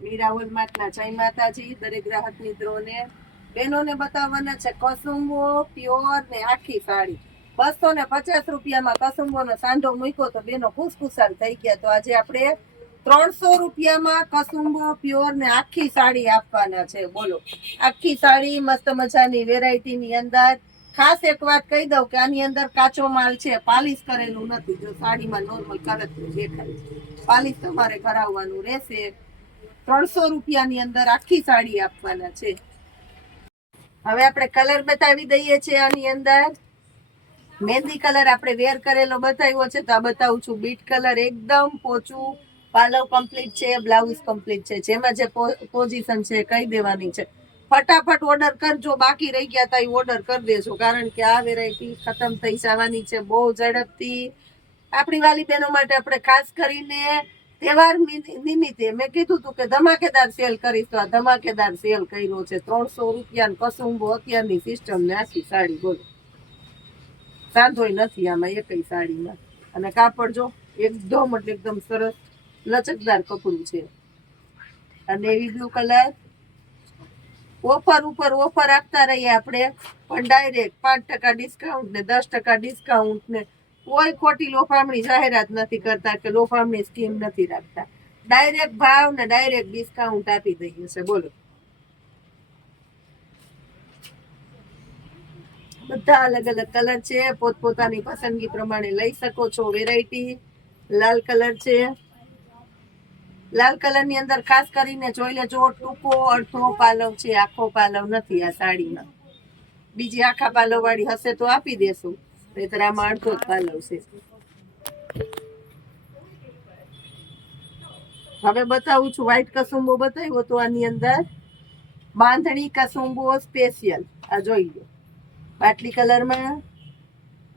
મીરાવલ માટના જય માતાજી. દરેક ગ્રાહક મિત્રોને બહેનોને બતાવવાના છે કસુંબો પ્યોર ને આખી સાડી. 250 રૂપિયામાં કસુંબોનો સાંઢો મૂક્યો તો બેનો ખુશખુશાલ થઈ ગયા. તો આજે આપણે 300 રૂપિયામાં કસુંબો પ્યોર ને આખી સાડી આપવાના છે. બોલો, આખી સાડી મસ્ત મજાની વેરાયટીની અંદર. ખાસ એક વાત કહી દઉં કે આની અંદર કાચો માલ છે, પાલિશ કરેલું નથી. જો સાડીમાં નોર્મલ કલર દેખાય છે, પાલિશ તમારે કરાવવાનું રહેશે. 300 રૂપિયાની અંદર આખી સાડી આપવાના છે. હવે આપણે કલર બતાવી દઈએ છીએ. આની અંદર મહેંદી કલર આપણે વેર કરેલો બતાવ્યો છે, તો આ બતાવું છું. બીટ કલર એકદમ પોચું, પાલવ કમ્પ્લીટ છે, બ્લાઉઝ કમ્પ્લીટ છે. જેમાં જે પોઝિશન છે કહી દેવાની છે. ફટાફટ ઓર્ડર કરજો, બાકી રહી ગયા તા ઓર્ડર કરી દેજો, કારણ કે આ વેરાયટી ખતમ થઈ જવાની છે બહુ ઝડપથી. આપણી વાલી બહેનો માટે આપણે ખાસ કરીને તહેવાર નિમિત્તે મેં કીધું હતું કે ધમાકેદાર સેલ કરીશ, તો આ ધમાકેદાર સેલ કર્યો છે. 300 રૂપિયા કસુંબો અત્યારની સિસ્ટમ ને આખી સાડી. બોલો, સાંધોય નથી આમાં એકઈ સાડીમાં. અને કાપડ જો એકદમ એટલે એકદમ સરસ લચકદાર કપડું છે. અને નેવી બ્લુ કલર. ઓફર ઉપર ઓફર આપતા રહીએ આપણે, પણ ડાયરેક્ટ 5% ડિસ્કાઉન્ટ ને 10% ડિસ્કાઉન્ટ ને કોઈ ખોટી લોફામણી જાહેરાત નથી કરતા કે લોફામણી સ્કીમ નથી રાખતા. ડાયરેક્ટ ભાવ ને ડાયરેક્ટ ડિસ્કાઉન્ટ આપી દઈએ છે. બોલો, બધા અલગ અલગ કલર છે, પોતપોતાની પસંદગી પ્રમાણે લઈ શકો છો વેરાયટી. લાલ કલર છે. લાલ કલર ની અંદર ખાસ કરીને જોઈ લેજો, ટૂંકો અડધો પાલવ છે, આખો પાલવ નથી આ સાડીમાં. બીજી આખા પાલવ વાળી હશે તો આપી દેશું, નહીતર આમાં અડધો જ પાલવ છે. હવે બતાવું છું. વ્હાઈટ કસુંબો બતાવ્યો તો આની અંદર બાંધણી કસુંબો સ્પેશિયલ. આ જોઈ લો, બાટલી કલરમાં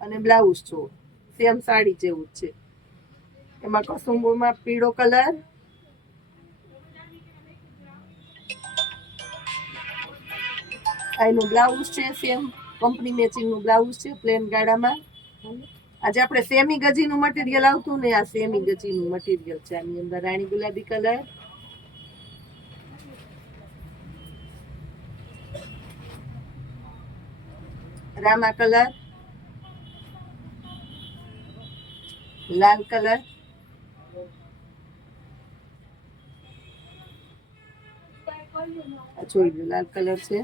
અને બ્લાઉઝ જો સેમ સાડી જેવું જ છે. એમાં કસુંબોમાં પીળો કલર, એનું બ્લાઉઝ છે સેમ કંપની મેચિંગ નું બ્લાઉઝ છે, પ્લેન ગાળામાં. આજે આપણે સેમી ગજીનું મટીરિયલ આવતું ને, આ સેમી ગજીનું મટીરિયલ છે. આની અંદર રાણી ગુલાબી કલર, રામા કલર, લાલ કલર, જોઈ લો લાલ કલર છે.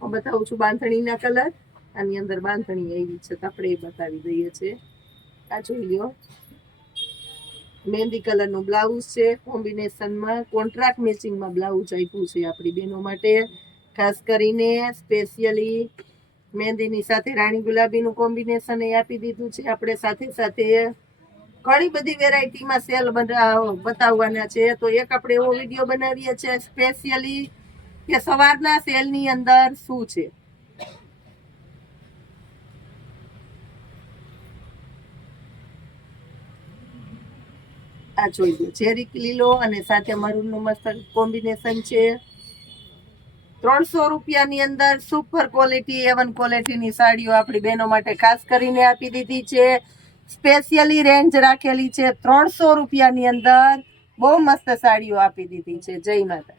હું બતાવું છું બાંધણીના કલર. આની અંદર બાંધણી એવી છે, તો આપણે એ બતાવી દઈએ છીએ. આ જોઈ લો, મહેંદી કલર નું બ્લાઉઝ છે, કોમ્બિનેશનમાં કોન્ટ્રાક્ટ મેચિંગમાં બ્લાઉઝ આપ્યું છે આપણી બહેનો માટે. ખાસ કરીને સ્પેશિયલી મહેંદીની સાથે રાણી ગુલાબીનું કોમ્બિનેશન એ આપી દીધું છે આપણે. સાથે સાથે ઘણી બધી વેરાયટીમાં સેલ બતાવવાના છે. તો એક આપણે એવો વિડીયો બનાવીએ છીએ સ્પેશિયલી કે સવારના સેલની અંદર શું છે. આ જોઈ લો, ચેરી લીલો અને સાથે મરૂન નું મસ્ત કોમ્બિનેશન છે. 300 રૂપિયાની અંદર સુપર ક્વોલિટી A1 ક્વોલિટીની સાડીઓ આપણી બહેનો માટે ખાસ કરીને આપી દીધી છે. સ્પેશિયલી રેન્જ રાખેલી છે. 300 રૂપિયાની અંદર બહુ મસ્ત સાડીઓ આપી દીધી છે. જય માતા.